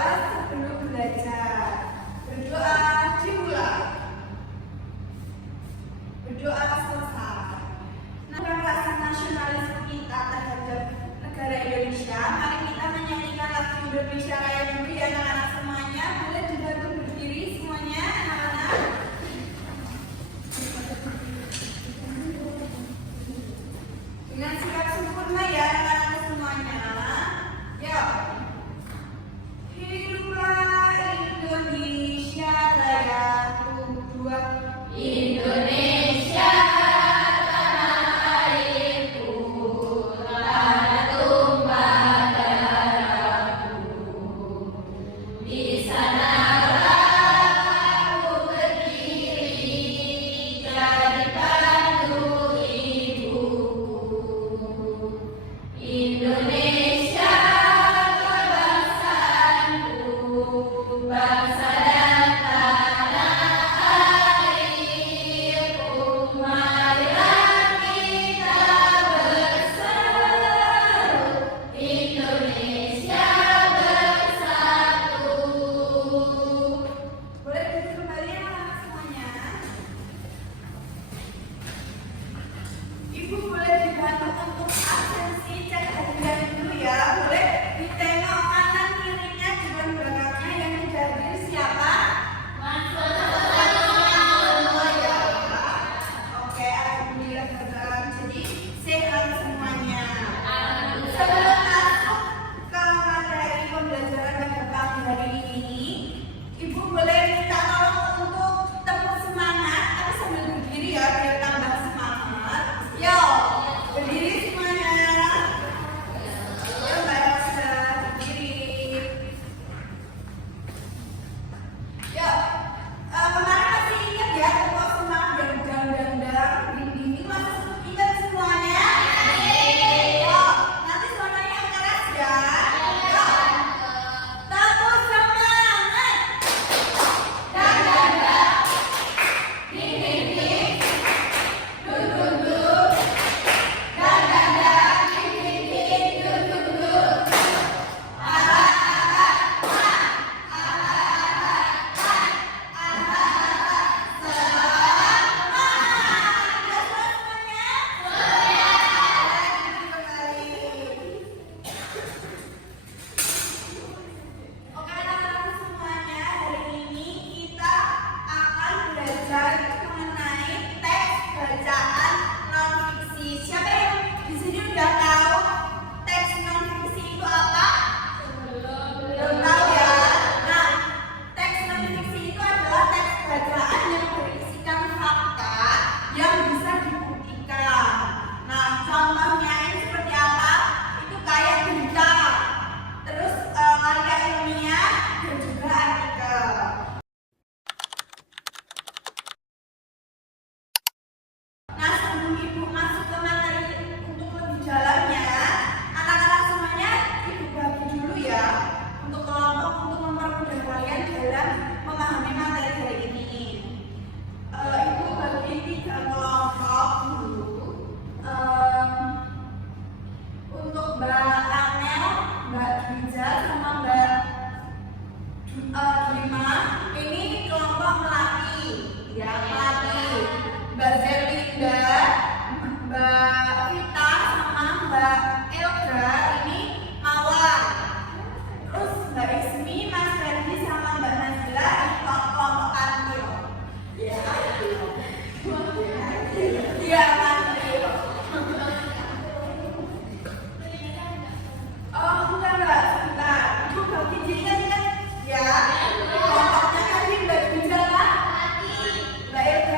berdoa sebelum belajar. Berdoa dimulai. Berdoa selesai. Nah, rasa nasionalisme kita terhadap negara Indonesia, mari kita menyanyikan lagu Indonesia Raya dulu ya anak-anak semuanya. Boleh dibantu berdiri semuanya anak-anak. Dengan sikap sempurna ya anak-anak semuanya. Yuk. Hiduplah Indonesia Raya, dua Indonesia tanah airku, tanah tumpah darahku. Di sanalah aku berdiri, jadi pandu ibuku. Indonesia kebangsaanku, bangsa dan tanah airku. Marilah kita berseru, Indonesia bersatu. Boleh duduk kembali anak-anak semuanya. Ibu boleh dibantu untuk absensi cek hadiran dulu ya. Boleh ditengok kanan kirinya depan belakangnya yang tidak hadir siapa? Semua ya. Oke, alhamdulillah berjalan. Jadi sehat semuanya. Sebelum masuk ke materi pembelajaran pada pagi hari ini, Ibu boleh minta tolong untuk tepuk semangat, tapi sambil berdiri ya biar tambah semangat. Yo, berdiri semuanya. Yo, Mbak Elsa, berdiri. Yo, kemarin masih ingat ya tepuk semangat dan ini masih ingat semuanya? Yo, nanti suaranya yang keras ya. Yo, tepuk semangat. Oke anak-anak semuanya, hari ini kita akan belajar mengenai teks bacaan non-fiksi. Siapa yang di sini udah tahu teks non-fiksi itu apa? Belum tahu ya? Nah, teks non-fiksi itu adalah teks bacaan yang berisikan fakta yang bisa dibuktikan. Nah, contohnya ini seperti apa? Itu kayak berita, terus karya ilmiah dan juga artikel. Nah, sebelum Ibu masuk ke materi untuk lebih dalamnya, anak-anak semuanya Ibu bagi dulu ya untuk kelompok untuk mempermudah kalian dalam memahami materi hari ini. Ibu bagi 3 kelompok dulu. Untuk Mbak Amel, Mbak Dwija, sama Mbak Dima, ini kelompok Melati, ya Melati. Mbak Zelinda, Mbak Vita, sama Mbak Elga ini Mawar. Terus Mbak Ismi, Mas Ferdi, sama Mbak Nazila ini kelompok Kantil. Ya, iya Kantil. Oh, enggak, sebentar. Ibu bagi jadi kan ya. Kelompoknya tadi Mbak Dwija kan? Mbak Elga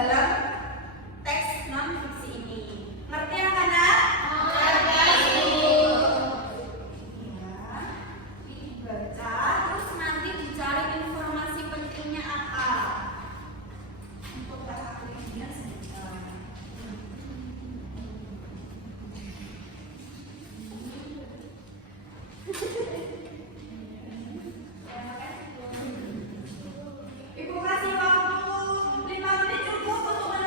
dalam teks non-fiksi ini. Ngerti anak-anak? Ya, dibaca, terus nanti dicari informasi pentingnya apa. Untuk aktivitasnya sebentar. Ibu kasih waktu 5 menit cukup untuk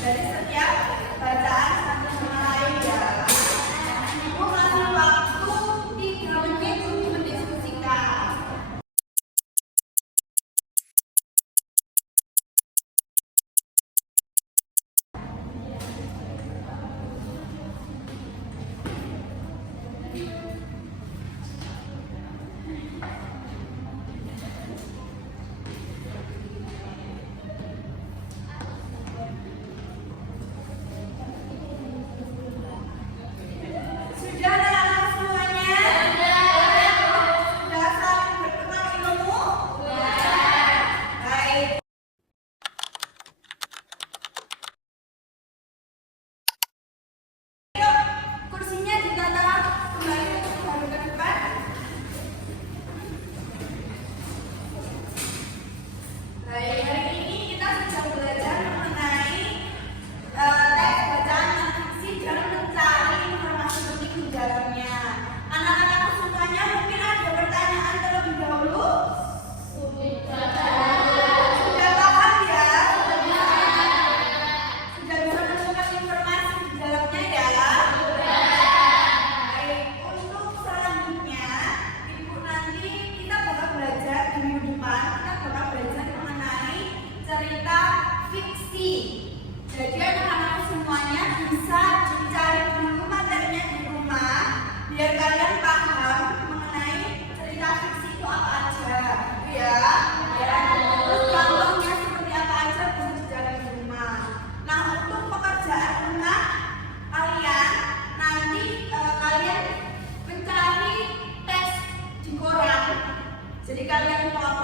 dari setiap bacaan satu sama lain ya. Ibu kasih waktu 3 menit untuk mendiskusikan. Sudah anak-anak semuanya? Sudah saling bertukar ilmu? Baik. Yuk, kursinya ditata kembali untuk baru ke depan. Baik, hari ini kita sudah belajar mengenai teks bacaan non-fiksi dan mencari informasi penting di dalamnya. Anak-anak semuanya mungkin ada pertanyaan terlebih dahulu. Sudah paham ya? Sudah bisa menemukan informasi di dalamnya ya? Baik, untuk selanjutnya, Ibu nanti kita bakal belajar di minggu depan, kita bakal belajar mengenai cerita fiksi. Jadi anak-anak semuanya bisa mencari dulu materinya di rumah, biar kalian paham mengenai cerita fiksi itu apa aja, ya. Terus contohnya seperti apa aja bisa dicari di rumah. Nah, untuk pekerjaan rumah kalian nanti kalian mencari teks di koran. Jadi kalian foto